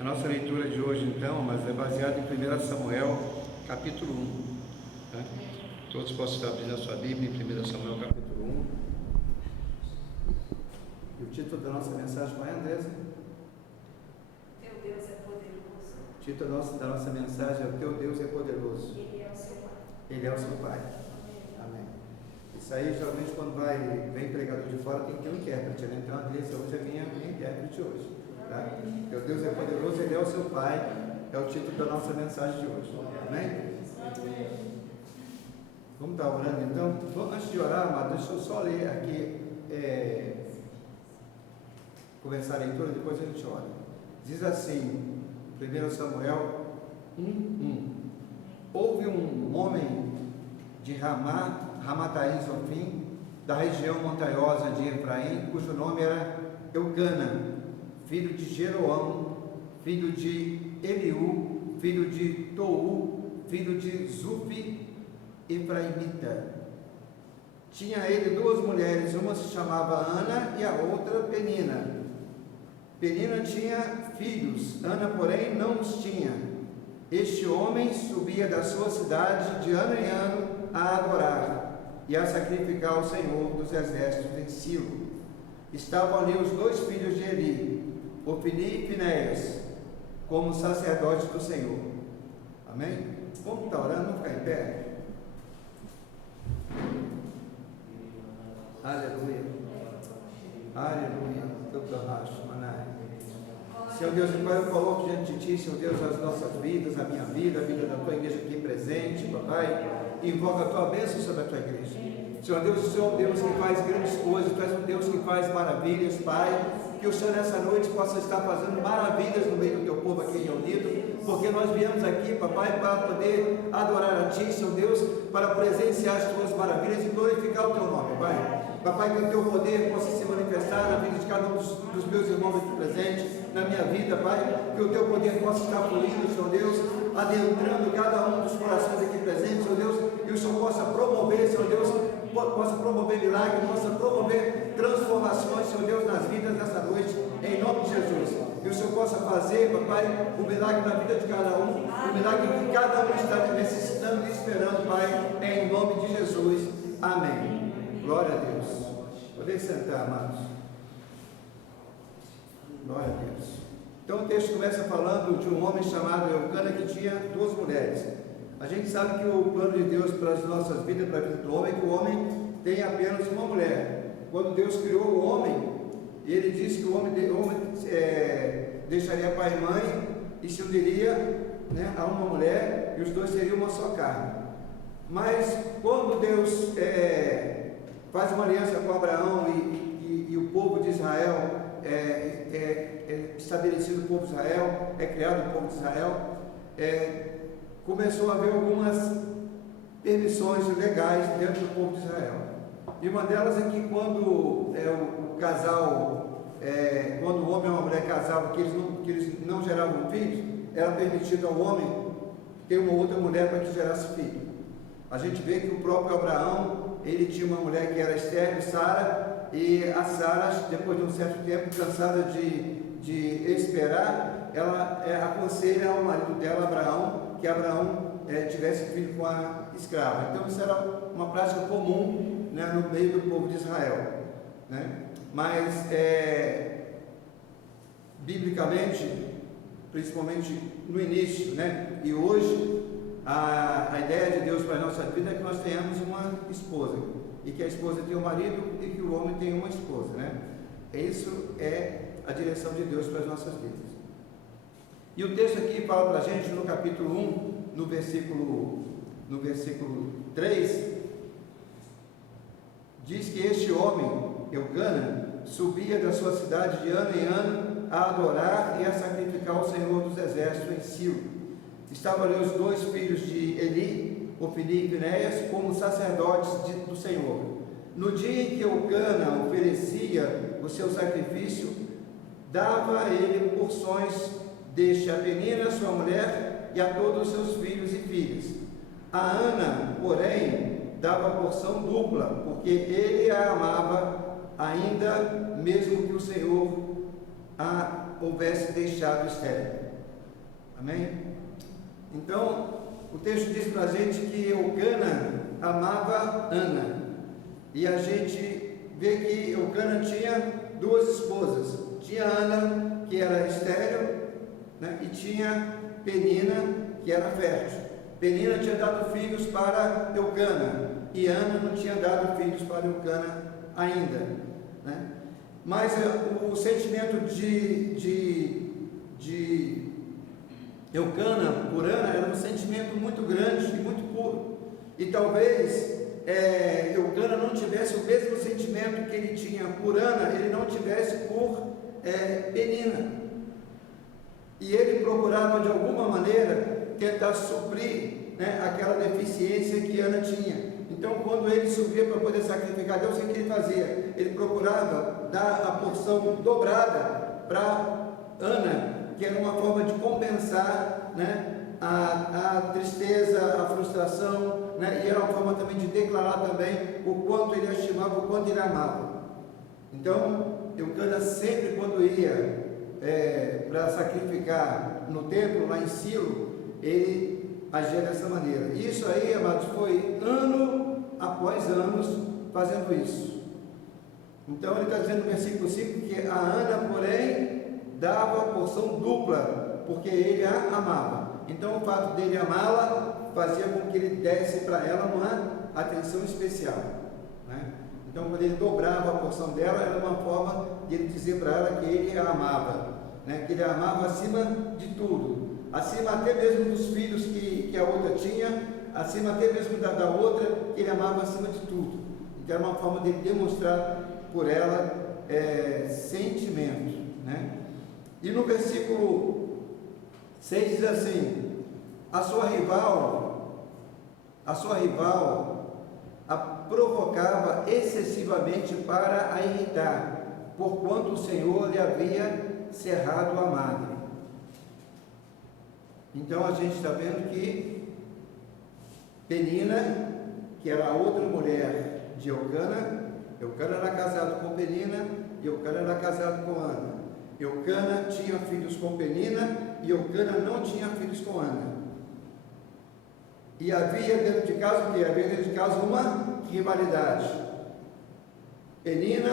A nossa leitura de hoje, então, mas é baseada em 1 Samuel, capítulo 1. Né? Todos possam estar abrindo a sua Bíblia em 1 Samuel, capítulo 1. E o título da nossa mensagem qual é, Andresa? Teu Deus é poderoso. O título da nossa mensagem é: O Teu Deus é poderoso. Ele é o seu Pai. Ele é o seu Pai. Amém. Isso aí, geralmente, quando vem pregador de fora, tem que ter um intérprete, né? Então, a Andresa hoje é minha intérprete hoje. Tá? Teu Deus é poderoso, Ele é o seu Pai. É o título da nossa mensagem de hoje. Amém? Vamos estar orando então? Antes de orar, amado, deixa eu só ler aqui, começar a leitura, depois a gente ora. Diz assim, 1 Samuel 1:1. Houve um homem de Ramataim Zofim, da região montanhosa de Efraim, cujo nome era Eucana, filho de Jeroão, filho de Eliú, filho de Tou, filho de Zufi, Efraimita. Tinha ele duas mulheres, uma se chamava Ana e a outra Penina. Penina tinha filhos, Ana, porém, não os tinha. Este homem subia da sua cidade de ano em ano a adorar e a sacrificar ao Senhor dos exércitos em Silo. Estavam ali os dois filhos de Eli, Ofni e Finéias, como sacerdotes do Senhor. Amém? Vamos estar orando, vamos ficar em pé. Aleluia. Aleluia. Senhor Deus, e Pai, eu coloco diante de Ti, Senhor Deus, as nossas vidas, a minha vida, a vida da Tua igreja aqui presente, Papai, e invoca a Tua bênção sobre a Tua igreja. Senhor Deus, o Senhor é um Deus que faz grandes coisas, Tu és um Deus que faz maravilhas, Pai, que o Senhor nessa noite possa estar fazendo maravilhas no meio do Teu povo aqui reunido, porque nós viemos aqui, Papai, para poder adorar a Ti, Senhor Deus, para presenciar as Tuas maravilhas e glorificar o Teu nome, Pai. Papai, que o Teu poder possa se manifestar na vida de cada um dos meus irmãos aqui presentes, na minha vida, Pai, que o Teu poder possa estar fluindo, Senhor Deus, adentrando cada um dos corações aqui presentes, Senhor Deus, e o Senhor possa promover, Senhor Deus, possa promover milagres, possa promover transformações, Senhor Deus, nas vidas nessa noite, em nome de Jesus. Que o Senhor possa fazer, Papai, o milagre na vida de cada um, o milagre que cada um está necessitando e esperando, Pai, em nome de Jesus. Amém. Glória a Deus. Podem sentar, amados. Glória a Deus. Então o texto começa falando de um homem chamado Eucana que tinha duas mulheres. A gente sabe que o plano de Deus para as nossas vidas, para a vida do homem, é que o homem tem apenas uma mulher. Quando Deus criou o homem, ele disse que o homem deixaria pai e mãe e se uniria, né, a uma mulher, e os dois seriam uma só carne. Mas quando Deus faz uma aliança com Abraão e o povo de Israel estabelecido o povo de Israel, criado o povo de Israel, começou a haver algumas permissões legais dentro do povo de Israel. E uma delas é que quando o casal, quando o homem e uma mulher casavam, que eles não geravam filhos, era permitido ao homem ter uma outra mulher para que gerasse filho. A gente vê que o próprio Abraão, ele tinha uma mulher que era estéril, Sara, e a Sara, depois de um certo tempo, cansada de esperar, ela aconselha ao marido dela, Abraão, que Abraão tivesse filho com a escrava. Então isso era uma prática comum, né, no meio do povo de Israel, né? Mas biblicamente, principalmente no início, né, e hoje, a ideia de Deus para a nossa vida é que nós tenhamos uma esposa, e que a esposa tenha um marido e que o homem tenha uma esposa, né? Isso é a direção de Deus para as nossas vidas. E o texto aqui fala para a gente no capítulo 1, no versículo 3, diz que este homem, Eucana, subia da sua cidade de ano em ano a adorar e a sacrificar ao Senhor dos exércitos em Silo. Estavam ali os dois filhos de Eli, Ofni e Finéias, como sacerdotes do Senhor. No dia em que Eucana oferecia o seu sacrifício, dava a ele porções deste a Penina, sua mulher, e a todos os seus filhos e filhas. A Ana, porém, dava porção dupla, porque ele a amava, ainda mesmo que o Senhor a houvesse deixado estéril. Amém? Então, o texto diz para a gente que Eucana amava Ana. E a gente vê que Eucana tinha duas esposas. Tinha Ana, que era estéril, né? E tinha Penina, que era fértil. Penina tinha dado filhos para Eucana, e Ana não tinha dado filhos para Eucana ainda, né? Mas o sentimento de Eucana por Ana era um sentimento muito grande e muito puro. E talvez Eucana não tivesse o mesmo sentimento que ele tinha por Ana, ele não tivesse por Penina. E ele procurava de alguma maneira tentar suprir, né, aquela deficiência que Ana tinha. Então, quando ele subia para poder sacrificar Deus, o que ele fazia? Ele procurava dar a porção dobrada para Ana, que era uma forma de compensar, né, a tristeza, a frustração, né, e era uma forma também de declarar também o quanto ele estimava, o quanto ele amava. Então, Eucana sempre, quando ia para sacrificar no templo, lá em Silo, ele agia dessa maneira. Isso aí, amados, foi ano após anos fazendo isso. Então ele está dizendo no versículo 5 que a Ana, porém, dava porção dupla, porque ele a amava. Então o fato dele amá-la fazia com que ele desse para ela uma atenção especial, né? Então quando ele dobrava a porção dela, era uma forma de ele dizer para ela que ele a amava, né? Que ele a amava acima de tudo, acima até mesmo dos filhos que a outra tinha, acima até mesmo da outra, que ele amava acima de tudo. Então era uma forma de demonstrar por ela sentimento, né? E no versículo 6 diz assim: a sua rival a provocava excessivamente para a irritar, porquanto o Senhor lhe havia cerrado a madre. Então a gente está vendo que Penina, que era a outra mulher de Eucana era casado com Penina e Eucana era casado com Ana. Eucana tinha filhos com Penina e Eucana não tinha filhos com Ana. E havia dentro de casa o que? Havia dentro de casa uma rivalidade. Penina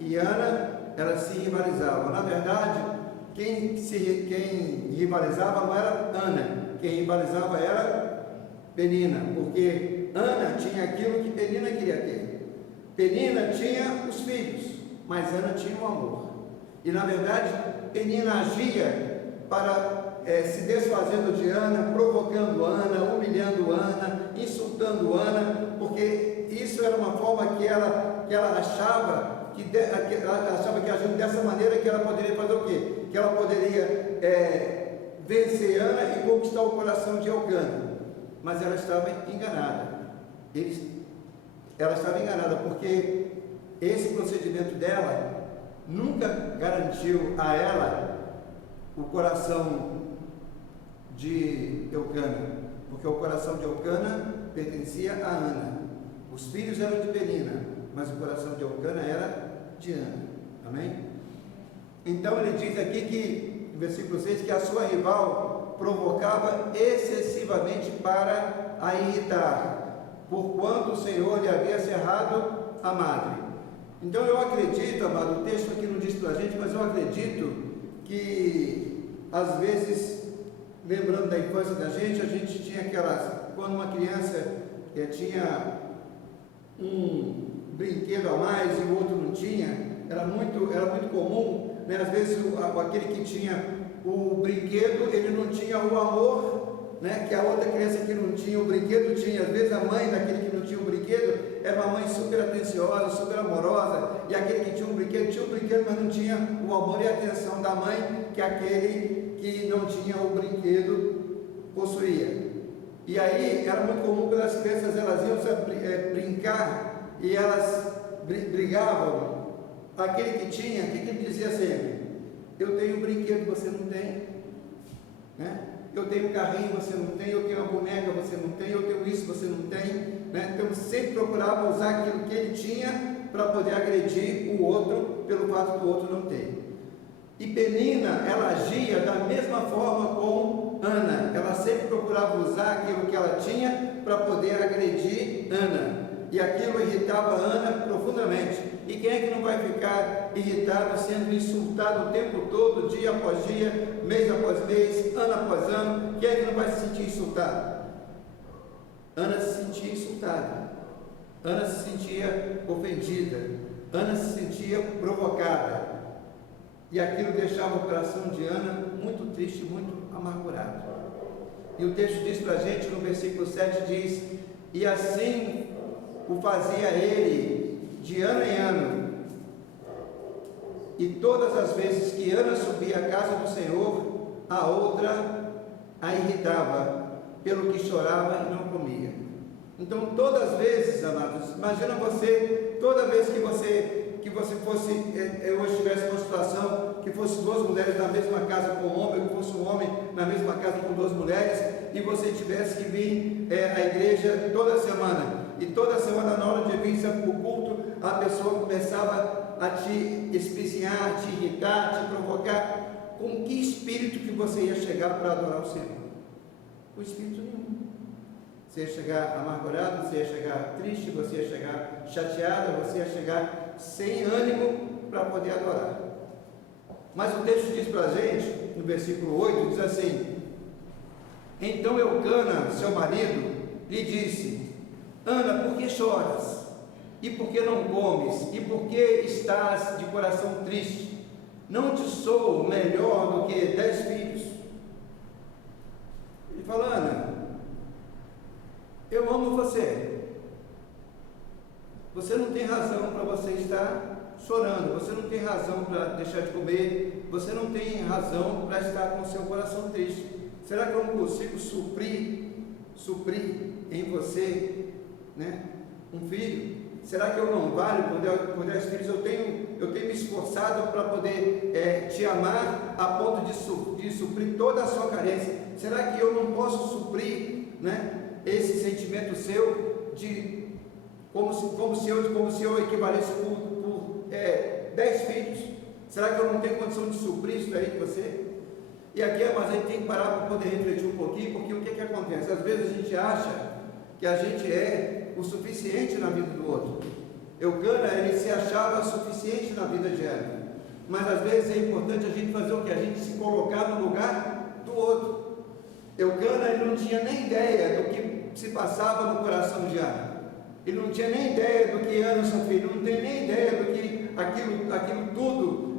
e Ana, elas se rivalizavam. Na verdade, quem rivalizava não era Ana, quem rivalizava era Penina, porque Ana tinha aquilo que Penina queria ter. Penina tinha os filhos, mas Ana tinha o amor. E na verdade, Penina agia para se desfazendo de Ana, provocando Ana, humilhando Ana, insultando Ana, porque isso era uma forma que ela achava que agindo dessa maneira que ela poderia fazer o quê? Que ela poderia vencer Ana e conquistar o coração de Eucana. Mas ela estava enganada. Ela estava enganada porque esse procedimento dela nunca garantiu a ela o coração de Eucana, porque o coração de Eucana pertencia a Ana. Os filhos eram de Penina, mas o coração de Eucana era de Ana. Amém? Então ele diz aqui que, no versículo 6, que a sua rival provocava excessivamente para a irritar, porquanto o Senhor lhe havia cerrado a madre. Então eu acredito, amado, o texto aqui não diz para a gente, mas eu acredito que às vezes, lembrando da infância da gente, a gente tinha quando uma criança tinha um brinquedo a mais e o outro não tinha, era muito comum, né? Às vezes aquele que tinha o brinquedo, ele não tinha o amor, né, que a outra criança que não tinha o brinquedo tinha. Às vezes a mãe daquele que não tinha o brinquedo era uma mãe super atenciosa, super amorosa, e aquele que tinha o brinquedo, mas não tinha o amor e a atenção da mãe que aquele que não tinha o brinquedo possuía. E aí era muito comum quando as crianças elas iam brincar e elas brigavam. Aquele que tinha, o que ele dizia sempre? Eu tenho um brinquedo, você não tem, né? Eu tenho um carrinho, você não tem. Eu tenho uma boneca, você não tem. Eu tenho isso, você não tem, né? Então sempre procurava usar aquilo que ele tinha para poder agredir o outro pelo fato do outro não ter. E Penina, ela agia da mesma forma com Ana, ela sempre procurava usar aquilo que ela tinha para poder agredir Ana, e aquilo irritava Ana profundamente. E quem é que não vai ficar irritado, sendo insultado o tempo todo, dia após dia, mês após mês, ano após ano? Quem é que não vai se sentir insultado? Ana se sentia insultada, Ana se sentia ofendida, Ana se sentia provocada, e aquilo deixava o coração de Ana muito triste, muito amargurado. E o texto diz para a gente, no versículo 7, diz: e assim o fazia ele de ano em ano, e todas as vezes que Ana subia à casa do Senhor, a outra a irritava, pelo que chorava e não comia. Então, todas as vezes, amados, imagina você, toda vez que você fosse, hoje tivesse uma situação que fosse duas mulheres na mesma casa com um homem, ou fosse um homem na mesma casa com duas mulheres, e você tivesse que vir à igreja toda semana, e toda semana na hora de vir para o culto, a pessoa começava a te espizinhar, a te irritar, a te provocar. Com que espírito que você ia chegar para adorar o Senhor? Com espírito nenhum. Você ia chegar amargurado, você ia chegar triste, você ia chegar chateado, você ia chegar sem ânimo para poder adorar. Mas o texto diz para a gente, no versículo 8, diz assim: então Eucana, seu marido, lhe disse: Ana, por que choras? E por que não comes? E por que estás de coração triste? Não te sou melhor do que 10 filhos? Ele fala: Ana, eu amo você. Você não tem razão para você estar chorando, você não tem razão para deixar de comer, você não tem razão para estar com o seu coração triste. Será que eu não consigo suprir em você, né, um filho? Será que eu não valho por 10 filhos? Eu tenho me esforçado para poder te amar a ponto de suprir toda a sua carência. Será que eu não posso suprir, né, esse sentimento seu de como se eu equivalesse por 10 filhos? Será que eu não tenho condição de suprir isso daí de você? E aqui, mas a gente tem que parar para poder refletir um pouquinho, porque o que acontece? Às vezes a gente acha que a gente é o suficiente na vida do outro. Eucana, ele se achava suficiente na vida de Ana, mas às vezes é importante a gente fazer o que? A gente se colocar no lugar do outro. Eucana, ele não tinha nem ideia do que se passava no coração de Ana. Ele não tinha nem ideia do que Ana sofria, ele não tem nem ideia do que aquilo tudo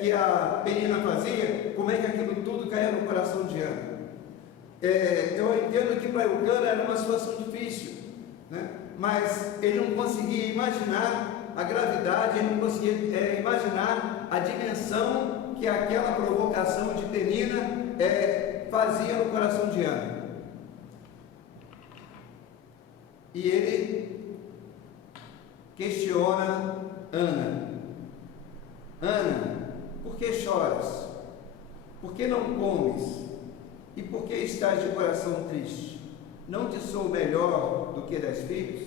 que a Penina fazia, como é que aquilo tudo caía no coração de Ana. Eu entendo que para Eucana era uma situação difícil, né? Mas ele não conseguia imaginar a gravidade, ele não conseguia imaginar a dimensão que aquela provocação de Penina fazia no coração de Ana. E ele questiona Ana: Ana, por que choras? Por que não comes? E por que estás de coração triste? Não te sou melhor do que 10 filhos?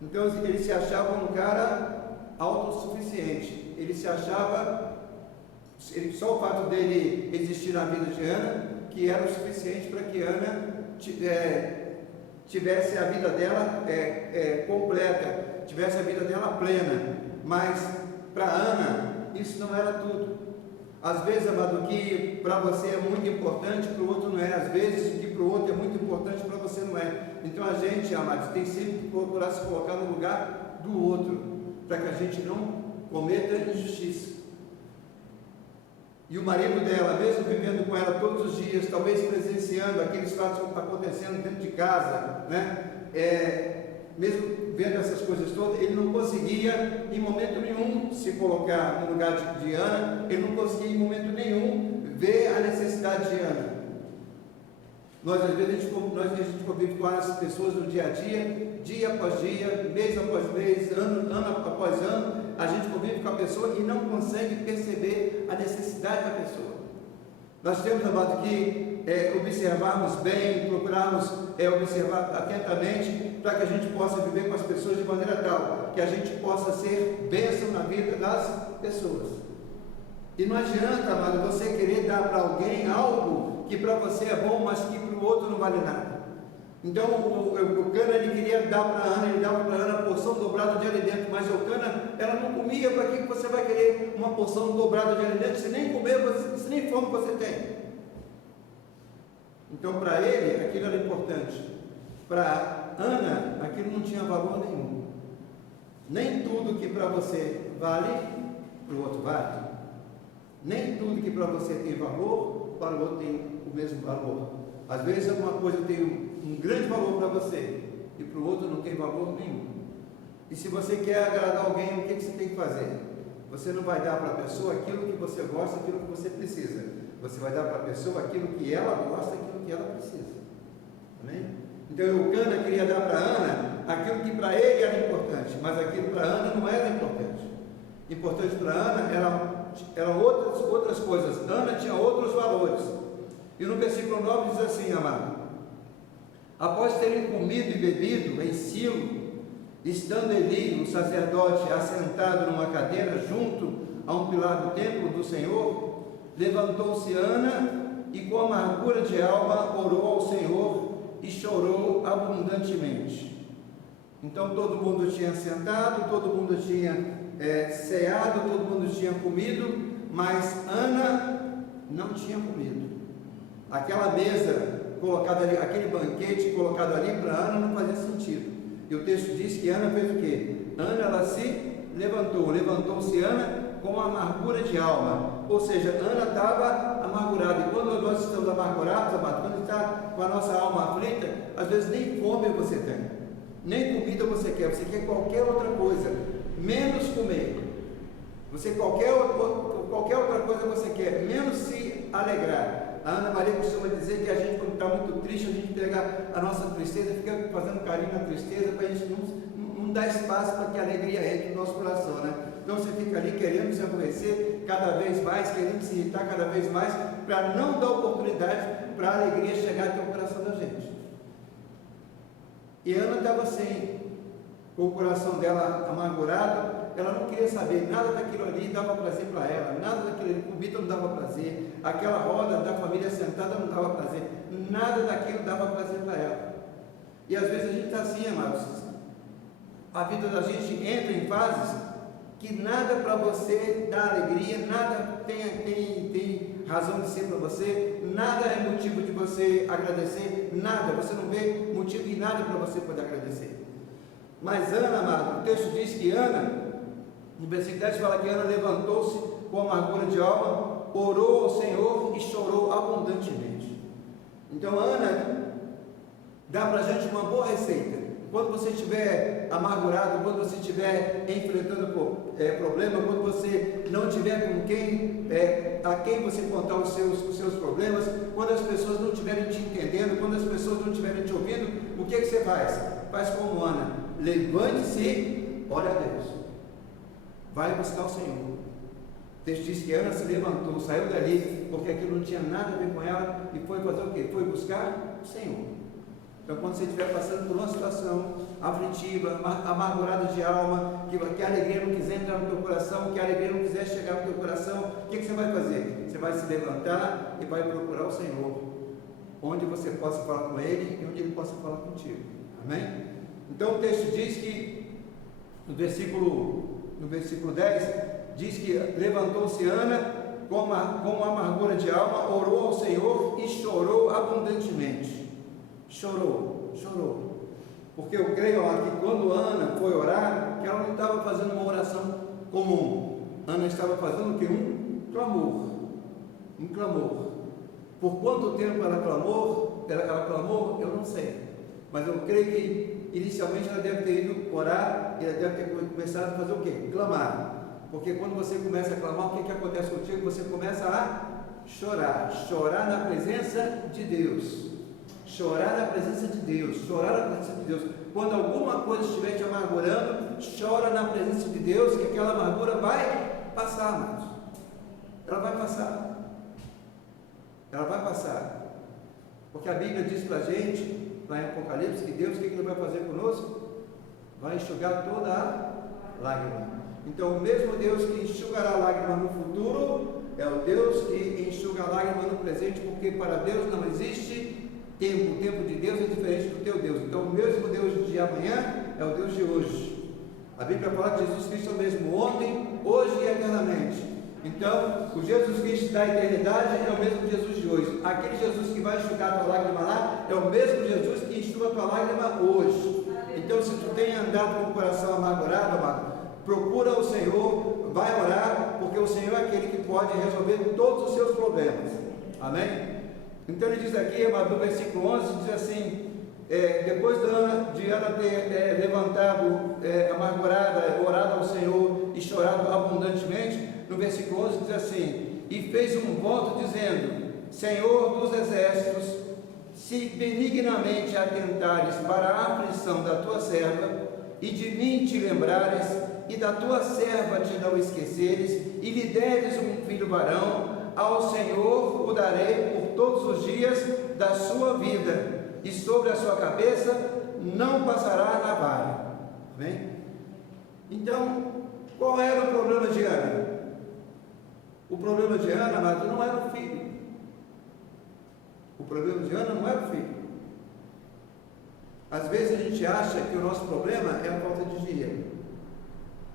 Então ele se achava um cara autossuficiente. Ele se achava, só o fato dele existir na vida de Ana, que era o suficiente para que Ana tivesse a vida dela completa, tivesse a vida dela plena. Mas para Ana isso não era tudo. Às vezes, amado, o que para você é muito importante, para o outro não é. Às vezes, o que para o outro é muito importante, para você não é. Então, a gente, amados, tem sempre que procurar se colocar no lugar do outro, para que a gente não cometa injustiça. E o marido dela, mesmo vivendo com ela todos os dias, talvez presenciando aqueles fatos acontecendo dentro de casa, né? Mesmo vendo essas coisas todas, ele não conseguia em momento nenhum se colocar no lugar de Ana, ele não conseguia em momento nenhum ver a necessidade de Ana. Nós, às vezes, a gente convive com as pessoas no dia a dia após dia, mês após mês, ano após ano, a gente convive com a pessoa e não consegue perceber a necessidade da pessoa. Nós temos, amado, que observarmos bem, procurarmos observar atentamente, para que a gente possa viver com as pessoas de maneira tal que a gente possa ser bênção na vida das pessoas. E não adianta, amado, você querer dar para alguém algo que para você é bom, mas que para o outro não vale nada. Então o Cana, ele queria dar para Ana, ele dava para Ana a porção dobrada de alimento, mas o Cana, ela não comia. Para que você vai querer uma porção dobrada de alimento se nem comer, se nem fome você tem? Então para ele aquilo era importante, para Ana aquilo não tinha valor nenhum. Nem tudo que para você vale, para o outro vale. Nem tudo que para você tem valor, para o outro tem o mesmo valor. Às vezes alguma coisa tem um grande valor para você e para o outro não tem valor nenhum. E se você quer agradar alguém, o que você tem que fazer? Você não vai dar para a pessoa aquilo que você gosta, aquilo que você precisa. Você vai dar para a pessoa aquilo que ela gosta, aquilo que ela precisa. Amém? Então o Cana queria dar para Ana aquilo que para ele era importante, mas aquilo para Ana não era importante. Importante para Ana eram outras coisas. Ana tinha outros valores. E no versículo 9 diz assim, amado: após terem comido e bebido em Silo, estando Eli, o sacerdote, assentado numa cadeira junto a um pilar do templo do Senhor, levantou-se Ana e com amargura de alma orou ao Senhor e chorou abundantemente. Então todo mundo tinha sentado, todo mundo tinha ceado, todo mundo tinha comido, mas Ana não tinha comido. Aquela mesa colocada ali, aquele banquete colocado ali para Ana não fazia sentido. E o texto diz que Ana fez o quê? Ana, ela se levantou-se Ana com amargura de alma. Ou seja, Ana estava amargurada. E quando nós estamos amargurados, amado, quando está com a nossa alma aflita, às vezes nem fome você tem, nem comida você quer qualquer outra coisa, menos comer. Qualquer outra coisa você quer, menos se alegrar. A Ana Maria costuma dizer que a gente, quando está muito triste, a gente pega a nossa tristeza, fica fazendo carinho na tristeza, para a gente não dar espaço para que a alegria entre no nosso coração, né? Então você fica ali querendo se aborrecer cada vez mais, querendo se irritar cada vez mais, para não dar oportunidade para a alegria chegar até o coração da gente. E Ana estava assim, com o coração dela amargurado. Ela não queria saber, nada daquilo ali dava prazer para ela, nada daquilo ali, comida não dava prazer, aquela roda da família sentada não dava prazer, nada daquilo dava prazer para ela. E às vezes a gente está assim, amados, a vida da gente entra em fases que nada para você dá alegria, nada tem razão de ser para você, nada é motivo de você agradecer, nada, você não vê motivo em nada para você poder agradecer. Mas Ana, amado, o texto diz que Ana, no versículo 10 fala que Ana levantou-se com amargura de alma, orou ao Senhor e chorou abundantemente. Então Ana dá para a gente uma boa receita. Quando você estiver amargurado, quando você estiver enfrentando problema, quando você não tiver com quem, a quem você contar os seus problemas, quando as pessoas não estiverem te entendendo, quando as pessoas não estiverem te ouvindo, o que você faz? Faz como Ana, levante-se e ore a Deus. Vai buscar o Senhor. O texto diz que Ana se levantou, saiu dali, porque aquilo não tinha nada a ver com ela, e foi fazer o quê? Foi buscar o Senhor. Então, quando você estiver passando por uma situação aflitiva, amargurada de alma, que a alegria não quiser entrar no teu coração, que a alegria não quiser chegar no teu coração, o que você vai fazer? Você vai se levantar e vai procurar o Senhor, onde você possa falar com Ele e onde Ele possa falar contigo. Amém? Então, o texto diz que, no versículo 10, diz que levantou-se Ana com uma amargura de alma, orou ao Senhor e chorou abundantemente. Chorou. Porque eu creio que quando Ana foi orar, que ela não estava fazendo uma oração comum. Ana estava fazendo o que? Um clamor. Por quanto tempo ela clamou, eu não sei. Mas eu creio que inicialmente ela deve ter ido orar e ela deve ter começado a fazer o quê? Clamar. Porque quando você começa a clamar, o que acontece contigo? Você começa a chorar na presença de Deus. Chorar na presença de Deus. Quando alguma coisa estiver te amargurando, chora na presença de Deus, que aquela amargura vai passar, amados. Ela vai passar. Porque a Bíblia diz para a gente, lá em Apocalipse, que Deus, o que Ele vai fazer conosco? Vai enxugar toda a lágrima. Então, o mesmo Deus que enxugará a lágrima no futuro, é o Deus que enxuga enxuga a lágrima no presente, porque para Deus não existe tempo. O tempo de Deus é diferente do teu Deus. Então o mesmo Deus de amanhã é o Deus de hoje. A Bíblia fala que Jesus Cristo é o mesmo ontem, hoje e eternamente. Então, o Jesus Cristo da eternidade é o mesmo Jesus de hoje. Aquele Jesus que vai enxugar a tua lágrima lá é o mesmo Jesus que enxuga a tua lágrima hoje. Então, se tu tem andado com o coração amargurado, amado, procura o Senhor, vai orar, porque o Senhor é aquele que pode resolver todos os seus problemas. Amém? Então ele diz aqui, amado, no versículo 11, diz assim, depois de Ana ter levantado, amargurada, orado ao Senhor e chorado abundantemente, no versículo 11 diz assim, e fez um voto dizendo, Senhor dos exércitos, se benignamente atentares para a aflição da tua serva, e de mim te lembrares, e da tua serva te não esqueceres, e lhe deres um filho varão, ao Senhor o darei por todos os dias da sua vida, e sobre a sua cabeça não passará a navalha. Amém? Então, qual era o problema de Ana? O problema de Ana, amado, não era o filho. O problema de Ana não era o filho. Às vezes a gente acha que o nosso problema é a falta de dinheiro.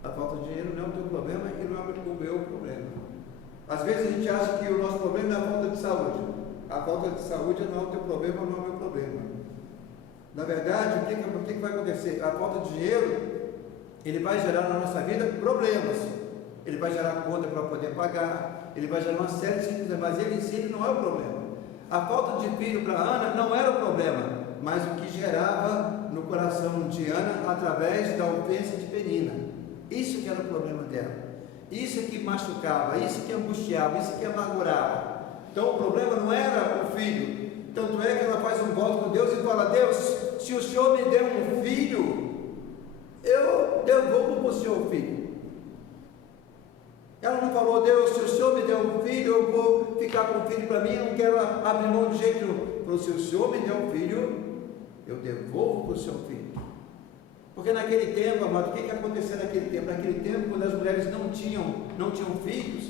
A falta de dinheiro não é o teu problema e não é o meu problema. Às vezes a gente acha que o nosso problema é a falta de saúde. A falta de saúde não é o teu problema, não é o meu problema. Na verdade, o que vai acontecer? A falta de dinheiro, ele vai gerar na nossa vida problemas. Ele vai gerar conta para poder pagar, ele vai gerar uma série de coisas, mas ele em si não é o problema. A falta de filho para Ana não era o problema, mas o que gerava no coração de Ana através da ofensa de Penina. Isso que era o problema dela. Isso que machucava, isso que angustiava, isso que amargurava. Então o problema não era o filho. Tanto é que ela faz um voto com Deus e fala, Deus, se o Senhor me der um filho, eu devolvo para o Senhor o filho. Ela não falou, Deus, se o Senhor me der um filho, eu vou ficar com o filho para mim, eu não quero abrir mão de jeito nenhum. Falou, se o Senhor me der um filho, eu devolvo para o seu filho. Porque naquele tempo, amado, o que acontecia naquele tempo? Naquele tempo, quando as mulheres não tinham filhos,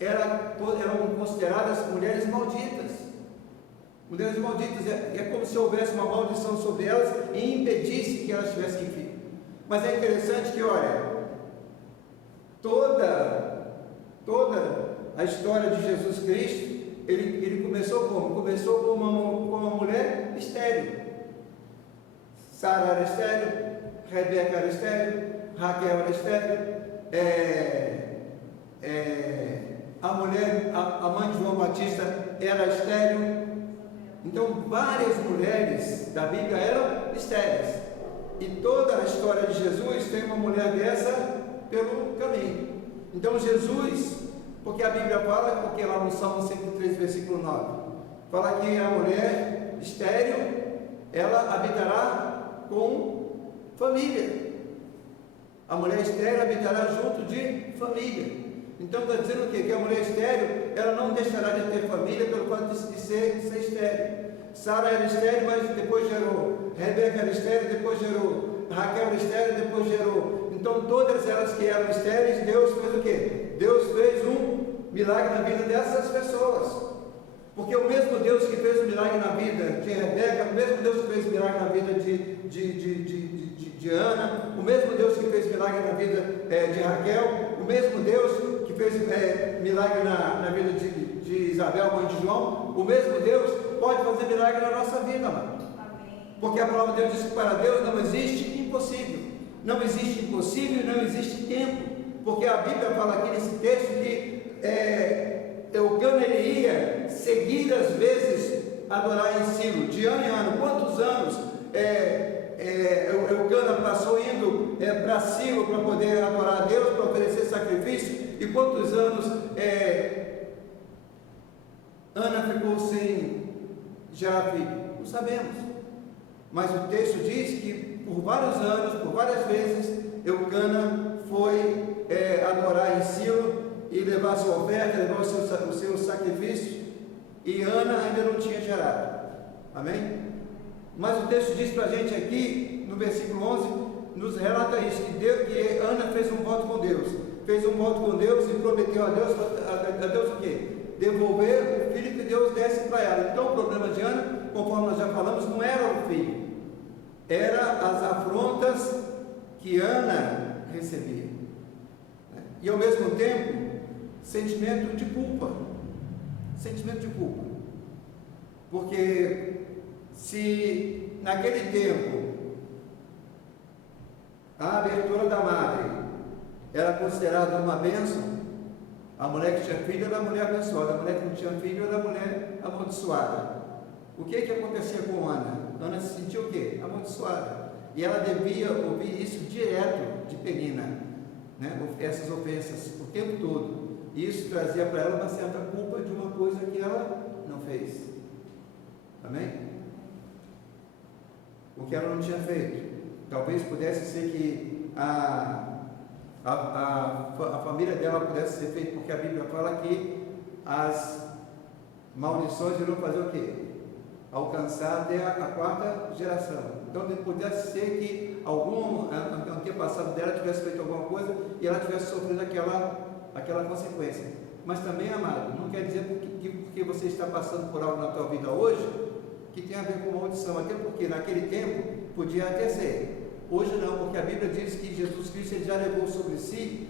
eram consideradas mulheres malditas. Mulheres malditas, é como se houvesse uma maldição sobre elas e impedisse que elas tivessem filho. Mas é interessante que, olha, toda a história de Jesus Cristo, ele começou como? Começou com uma mulher estéril. Sara era estéril, Rebeca era estéril, Raquel era estéril, a mãe de João Batista era estéril. Então várias mulheres da Bíblia eram estéreis. E toda a história de Jesus tem uma mulher dessa pelo caminho. Então Jesus, porque a Bíblia fala, porque lá no Salmo 103, versículo 9, fala que a mulher estéril, ela habitará com família. A mulher estéril habitará junto de família. Então está dizendo o quê? Que a mulher estéril, ela não deixará de ter família pelo fato de ser estéril. Sara era estéril, mas depois gerou. Rebeca era estéril, depois gerou. Raquel era estéril, depois gerou. Então todas elas que eram estéreis, Deus fez o quê? Deus fez um milagre na vida dessas pessoas. Porque o mesmo Deus que fez o milagre na vida de Rebeca, o mesmo Deus que fez o milagre na vida de Ana, o mesmo Deus que fez milagre na vida de Raquel, o mesmo Deus que fez milagre na vida de Isabel, mãe de João, o mesmo Deus pode fazer milagre na nossa vida, amado. Porque a palavra de Deus diz que para Deus não existe impossível. Não existe impossível e não existe tempo. Porque a Bíblia fala aqui nesse texto que Eucana ele ia seguidas vezes adorar em Silo, de ano em ano. Quantos anos Eucana passou indo para Silo para poder adorar a Deus, para oferecer sacrifício? E quantos anos Ana ficou sem gerar filho? Não sabemos. Mas o texto diz que por vários anos, por várias vezes, Eucana foi adorar em Silo e levar sua oferta, levar o seu sacrifício, e Ana ainda não tinha gerado. Amém? Mas o texto diz para a gente aqui, no versículo 11, nos relata isso, que Ana fez um voto com Deus. Fez um voto com Deus e prometeu a Deus o quê? Devolver Deus desse para ela. Então o problema de Ana, conforme nós já falamos, não era o filho, era as afrontas que Ana recebia, e ao mesmo tempo sentimento de culpa, porque se naquele tempo a abertura da madre era considerada uma bênção, a mulher que tinha filho era a mulher abençoada, a mulher que não tinha filho era a mulher amaldiçoada. O que acontecia com Ana? Ana se sentia o quê? Amaldiçoada. E ela devia ouvir isso direto de Penina, essas ofensas o tempo todo. E isso trazia para ela uma certa culpa de uma coisa que ela não fez. Amém? O que ela não tinha feito. Talvez pudesse ser que a família dela pudesse ser feita, porque a Bíblia fala que as maldições irão fazer o quê? Alcançar até a quarta geração. Então pudesse ser que algum antepassado dela tivesse feito alguma coisa e ela tivesse sofrido aquela consequência. Mas também, amado, não quer dizer porque você está passando por algo na tua vida hoje que tem a ver com maldição, até porque naquele tempo podia até ser. Hoje não, porque a Bíblia diz que Jesus Cristo ele já levou sobre si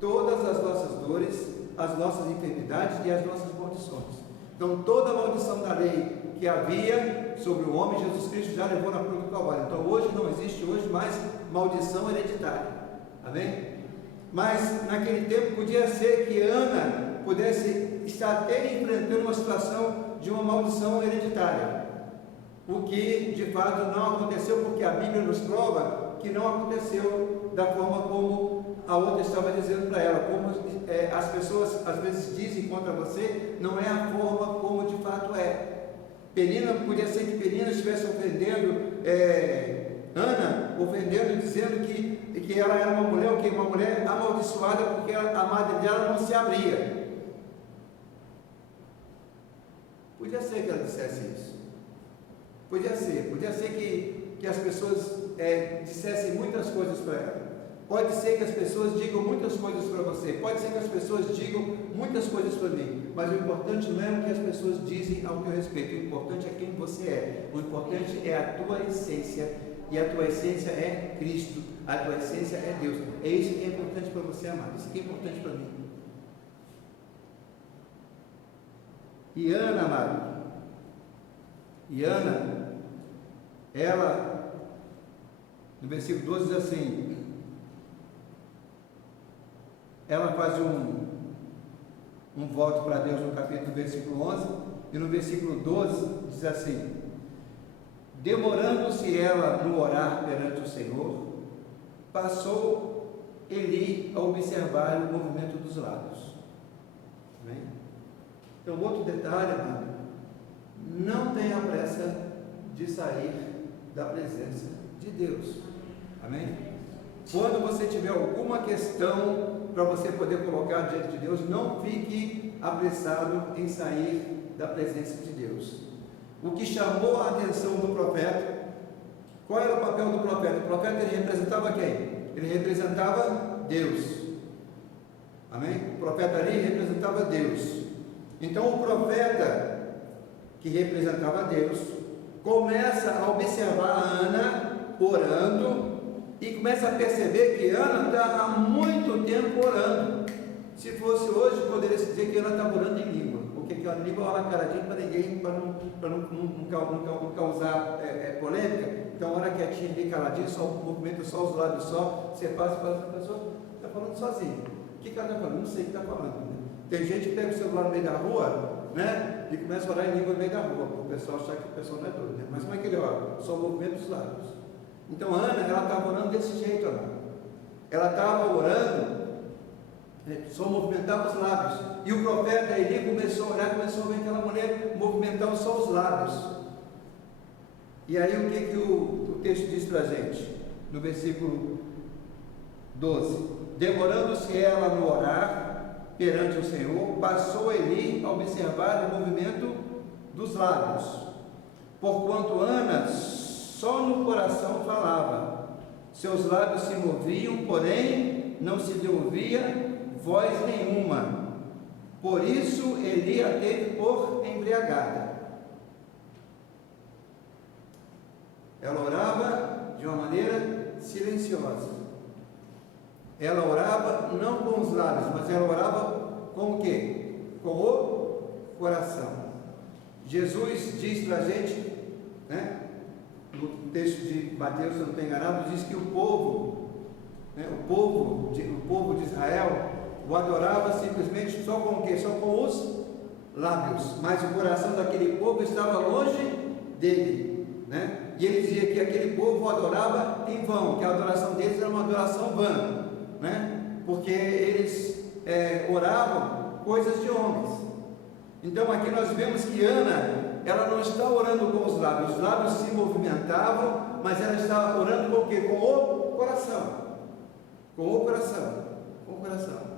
todas as nossas dores, as nossas enfermidades e as nossas maldições. Então toda a maldição da lei que havia sobre o homem, Jesus Cristo já levou na cruz do Calvário. Então hoje não existe mais maldição hereditária. Amém? Mas naquele tempo podia ser que Ana pudesse estar até enfrentando uma situação de uma maldição hereditária. O que de fato não aconteceu, porque a Bíblia nos prova que não aconteceu da forma como a outra estava dizendo para ela. Como as pessoas às vezes dizem contra você, não é a forma como de fato é. Penina, podia ser que Penina estivesse ofendendo Ana, ofendendo, dizendo que ela era uma mulher amaldiçoada, porque a madre dela não se abria. Podia ser que ela dissesse isso. Podia ser que as pessoas dissessem muitas coisas para ela. Pode ser que as pessoas digam muitas coisas para você, pode ser que as pessoas digam muitas coisas para mim, mas o importante não é o que as pessoas dizem ao teu respeito, o importante é quem você é, o importante é a tua essência, e a tua essência é Cristo, a tua essência é Deus. É isso que é importante para você, amado, isso que é importante para mim. E Ana, amado, ela, no versículo 12 diz assim, ela faz um voto para Deus no capítulo, versículo 11, e no versículo 12 diz assim: demorando-se ela no orar perante o Senhor, passou Eli a observar o movimento dos lábios. Amém? Então, outro detalhe, amado, não tenha pressa de sair da presença de Deus. Amém? Quando você tiver alguma questão para você poder colocar diante de Deus, não fique apressado em sair da presença de Deus. O que chamou a atenção do profeta, qual era o papel do profeta? O profeta ele representava quem? Ele representava Deus. Amém? O profeta ali representava Deus. Então o profeta que representava Deus começa a observar a Ana orando e começa a perceber que Ana está há muito tempo orando. Se fosse hoje, poderia se dizer que Ana estava orando em língua, porque aquela língua ora caradinho para ninguém, para não causar polêmica. Então ora quietinho ali, caladinho, só o movimento, só os lábios, só você passa para a pessoa, está falando sozinho. O que ela está falando? Não sei o que está falando. Né? Tem gente que pega o celular no meio da rua, né? E começa a orar em língua no meio da rua, para o pessoal achar que o pessoal não é doido, né? Mas como é que ele ora? Só o movimento dos lábios. Então Ana, ela estava orando desse jeito, ela estava orando, só movimentava os lábios, e o profeta Eli começou a orar, começou a ver aquela mulher movimentando só os lábios. E aí o que o texto diz para a gente? No versículo 12: demorando-se ela no orar perante o Senhor, passou Eli a observar o movimento dos lábios, porquanto Ana só no coração falava, seus lábios se moviam, porém não se lhe ouvia voz nenhuma. Por isso Eli a teve por embriagada. embriagada. Ela orava de uma maneira silenciosa. Ela orava não com os lábios, mas ela orava com o quê? Com o coração. Jesus diz para a gente, né, no texto de Mateus, se eu não estou enganado, diz que o povo, né, o povo de Israel o adorava simplesmente só com o quê? Só com os lábios, mas o coração daquele povo estava longe dele, né? E ele dizia que aquele povo o adorava em vão, que a adoração deles era uma adoração vã, né? Porque eles oravam coisas de homens. Então aqui nós vemos que Ana, ela não está orando com os lábios se movimentavam, mas ela está orando com o quê? Com o coração. Com o coração. Com o coração.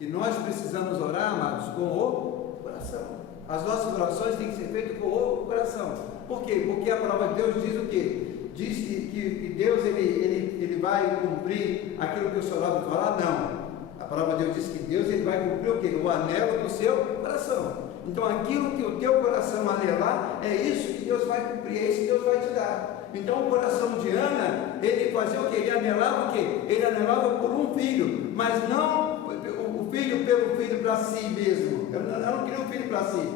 E nós precisamos orar, amados, com o coração. As nossas orações têm que ser feitas com o coração. Por quê? Porque a palavra de Deus diz o quê? Diz que Deus ele vai cumprir aquilo que o seu lábio falar? Não. A palavra de Deus diz que Deus ele vai cumprir o quê? O anelo do seu coração. Então aquilo que o teu coração anelar, é isso que Deus vai cumprir, é isso que Deus vai te dar. Então o coração de Ana, ele fazia o quê? Ele anelava o quê? Ele anelava por um filho, mas não o filho pelo filho para si mesmo. Ela não queria um filho para si.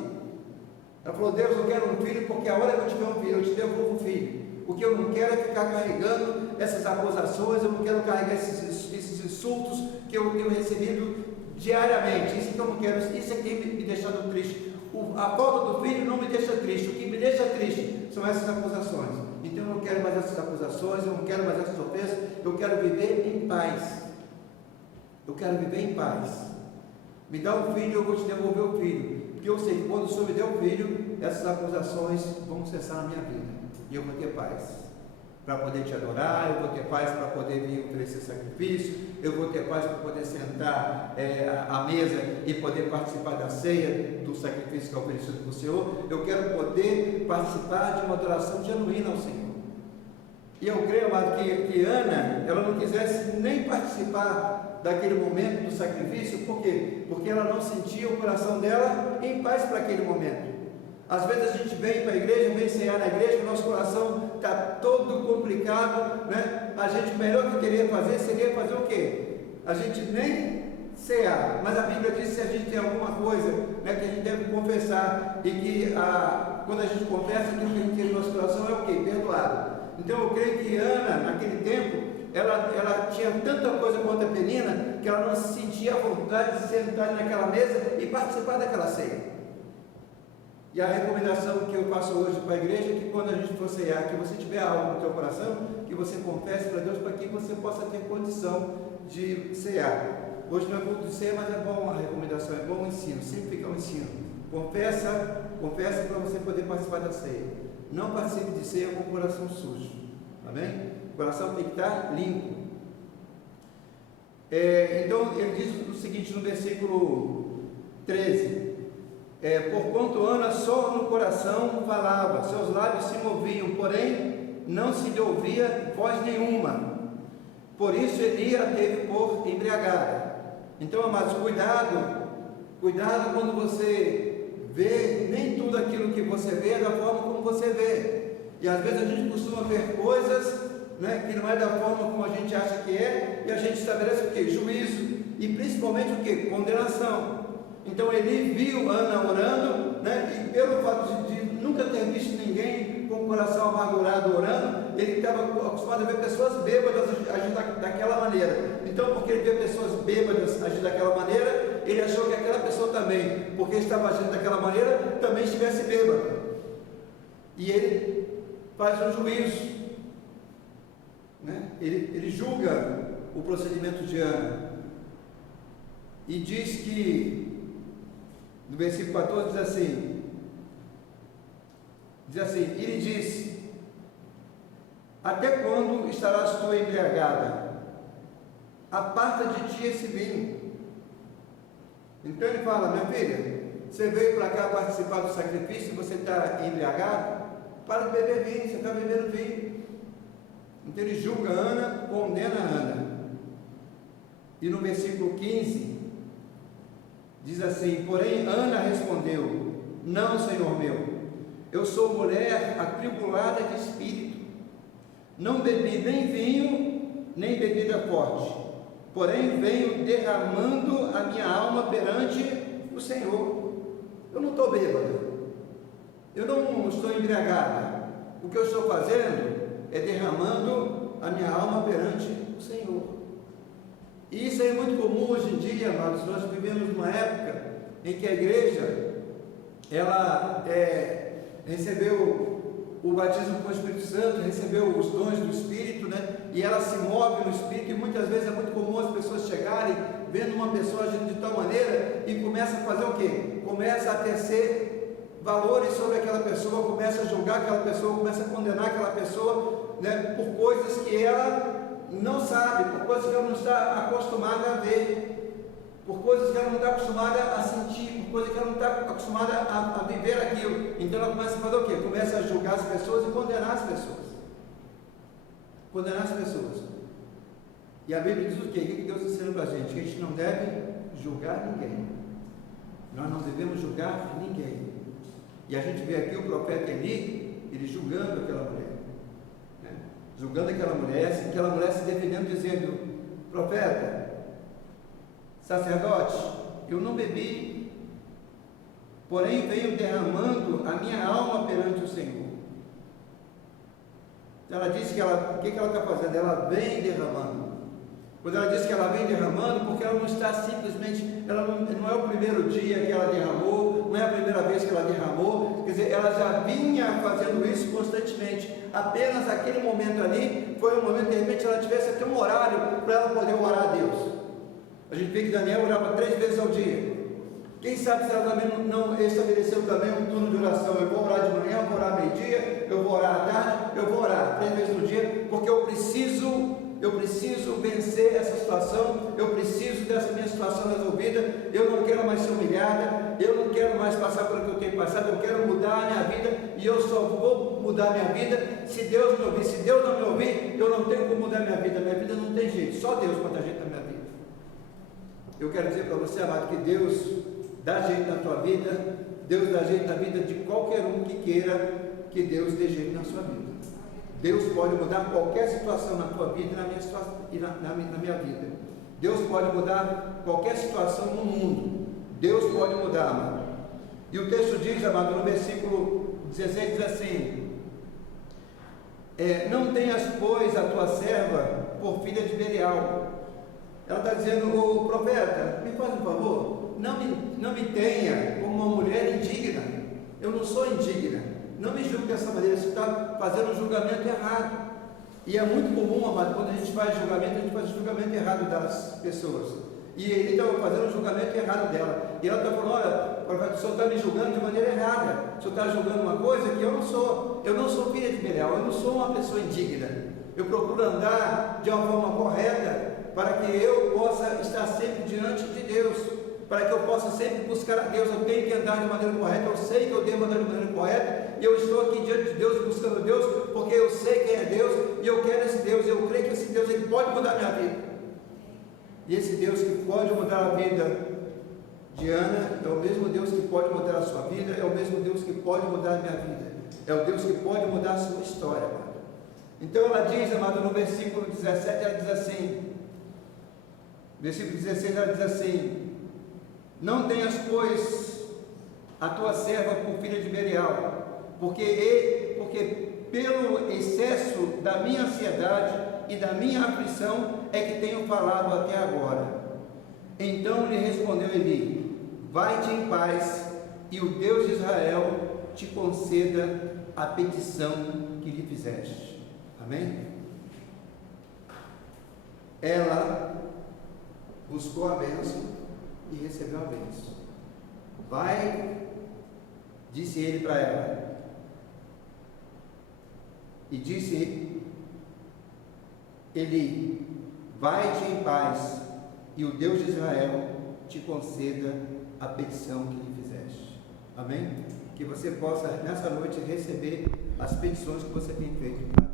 Ela falou: Deus, eu quero um filho, porque a hora que eu tiver um filho, eu te devolvo um filho. O que eu não quero é ficar carregando essas acusações, eu não quero carregar esses insultos que eu tenho recebido diariamente. Isso que eu não quero, isso é que tem me deixado triste. A falta do filho não me deixa triste. O que me deixa triste são essas acusações. Então eu não quero mais essas acusações, eu não quero mais essas ofensas, eu quero viver em paz. Eu quero viver em paz. Me dá um filho, eu vou te devolver o filho. Porque eu sei que quando o Senhor me der um filho, essas acusações vão cessar na minha vida. E eu vou ter paz para poder te adorar, eu vou ter paz para poder vir oferecer sacrifício, eu vou ter paz para poder sentar à mesa e poder participar da ceia, do sacrifício que é oferecido para o Senhor. Eu quero poder participar de uma adoração genuína ao Senhor. E eu creio, amado, que Ana, ela não quisesse nem participar daquele momento do sacrifício. Por quê? Porque ela não sentia o coração dela em paz para aquele momento. Às vezes a gente vem para a igreja, vem cear na igreja, o nosso coração está todo complicado, né? A gente, o melhor que queria fazer seria fazer o quê? A gente nem cear, mas a Bíblia diz que se a gente tem alguma coisa, né, que a gente deve confessar, e que quando a gente confessa, aquilo que a gente tem no nosso coração é o quê? Perdoado. Então eu creio que Ana, naquele tempo, ela tinha tanta coisa contra a Penina, que ela não se sentia à vontade de sentar naquela mesa e participar daquela ceia. E a recomendação que eu faço hoje para a igreja é que quando a gente for cear, que você tiver algo no teu coração, que você confesse para Deus, para que você possa ter condição de cear. Hoje não é culto de ceia, mas é bom a recomendação, é bom o ensino, sempre fica um ensino. Confessa para você poder participar da ceia. Não participe de ceia com o coração sujo. Amém? O coração tem que estar limpo. Então ele diz o seguinte no versículo 13: porquanto Ana só no coração falava, seus lábios se moviam, porém não se lhe ouvia voz nenhuma. Por isso Eli a teve por embriagada. Então, amados, cuidado quando você vê, nem tudo aquilo que você vê é da forma como você vê. E às vezes a gente costuma ver coisas, né, que não é da forma como a gente acha que é, e a gente estabelece o quê? Juízo, e principalmente o quê? Condenação. Então Eli viu Ana orando, né, e pelo fato de nunca ter visto ninguém com o coração amargurado orando, ele estava acostumado a ver pessoas bêbadas agir daquela maneira. Então, porque ele vê pessoas bêbadas agir daquela maneira, ele achou que aquela pessoa também, porque estava agindo daquela maneira, também estivesse bêbada. E ele faz um juízo, né? Ele julga o procedimento de Ana e diz que no versículo 14 diz assim, ele diz: até quando estarás tu embriagada? Aparta de ti esse vinho. Então ele fala: minha filha, você veio para cá participar do sacrifício e você está embriagado? Para de beber vinho, você está bebendo vinho. Então ele julga Ana, condena Ana. E no versículo 15 diz assim: porém Ana respondeu: Não, Senhor meu, eu sou mulher atribulada de espírito, não bebi nem vinho, nem bebida forte, porém venho derramando a minha alma perante o Senhor. Eu não estou bêbado, eu não estou embriagado, o que eu estou fazendo é derramando a minha alma perante o Senhor. E isso é muito comum hoje em dia, amados. Nós vivemos numa época em que a igreja, ela recebeu o batismo com o Espírito Santo, recebeu os dons do Espírito, né? E ela se move no Espírito, e muitas vezes é muito comum as pessoas chegarem, vendo uma pessoa agindo de tal maneira, e começa a fazer o quê? Começa a tecer valores sobre aquela pessoa, começa a julgar aquela pessoa, começa a condenar aquela pessoa, né? Por coisas que ela não sabe, por coisas que ela não está acostumada a ver, por coisas que ela não está acostumada a sentir, por coisas que ela não está acostumada a viver aquilo. Então ela começa a fazer o quê? Começa a julgar as pessoas e condenar as pessoas. Condenar as pessoas. E a Bíblia diz o quê? O que Deus ensina para a gente? Que a gente não deve julgar ninguém. Nós não devemos julgar ninguém. E a gente vê aqui o profeta Eli, ele julgando aquela mulher. Julgando aquela mulher se defendendo, dizendo: profeta, sacerdote, eu não bebi, porém venho derramando a minha alma perante o Senhor. Ela disse que o que ela está fazendo? Ela vem derramando. Quando ela diz que ela vem derramando, porque ela não está simplesmente, ela não é o primeiro dia que ela derramou, não é a primeira vez que ela derramou, quer dizer, ela já vinha fazendo isso constantemente. Apenas aquele momento ali foi um momento, de repente ela tivesse até um horário para ela poder orar a Deus. A gente vê que Daniel orava 3 vezes ao dia. Quem sabe se ela também não estabeleceu também um turno de oração? Eu vou orar de manhã, eu vou orar meio-dia, eu vou orar à tarde, eu vou orar 3 vezes no dia, porque eu preciso vencer essa situação, eu preciso dessa minha situação resolvida, eu não quero mais ser humilhada, eu não quero mais passar pelo que eu tenho passado, eu quero mudar a minha vida, e eu só vou mudar a minha vida se Deus me ouvir. Se Deus não me ouvir, eu não tenho como mudar a minha vida não tem jeito, só Deus pode dar jeito na minha vida. Eu quero dizer para você, amado, que Deus dá jeito na tua vida, Deus dá jeito na vida de qualquer um que queira que Deus dê jeito na sua vida. Deus pode mudar qualquer situação na tua vida e na minha vida. Deus pode mudar qualquer situação no mundo. Deus pode mudar, amado. E o texto diz, amado, no versículo 16, diz assim: não tenhas, pois, a tua serva por filha de Belial. Ela está dizendo: ô profeta, me faz um favor, não me tenha como uma mulher indigna. Eu não sou indigna. Não me julgue dessa maneira, você está fazendo um julgamento errado. E é muito comum, amado, quando a gente faz julgamento, a gente faz um julgamento errado das pessoas. E ele estava fazendo um julgamento errado dela. E ela está falando: olha, profeta, o senhor está me julgando de maneira errada. O senhor está julgando uma coisa que eu não sou. Eu não sou filha de Belial, eu não sou uma pessoa indigna. Eu procuro andar de uma forma correta para que eu possa estar sempre diante de Deus, para que eu possa sempre buscar a Deus. Eu tenho que andar de maneira correta, eu sei que eu devo andar de maneira correta, e eu estou aqui diante de Deus, buscando Deus, porque eu sei quem é Deus, e eu quero esse Deus, eu creio que esse Deus ele pode mudar a minha vida. E esse Deus que pode mudar a vida de Ana, é o mesmo Deus que pode mudar a sua vida, é o mesmo Deus que pode mudar a minha vida, é o Deus que pode mudar a sua história, amado. Então ela diz, amado, no versículo 17, ela diz assim, versículo 16, ela diz assim: não tenhas, pois, a tua serva por filha de Belial, porque pelo excesso da minha ansiedade e da minha aflição é que tenho falado até agora. Então lhe respondeu Eli: vai-te em paz, e o Deus de Israel te conceda a petição que lhe fizeste. Amém? Ela buscou a bênção e recebeu a bênção. Vai, disse ele para ela, e disse Eli: vai-te em paz, e o Deus de Israel te conceda a petição que lhe fizeste. Amém? Que você possa nessa noite receber as petições que você tem feito.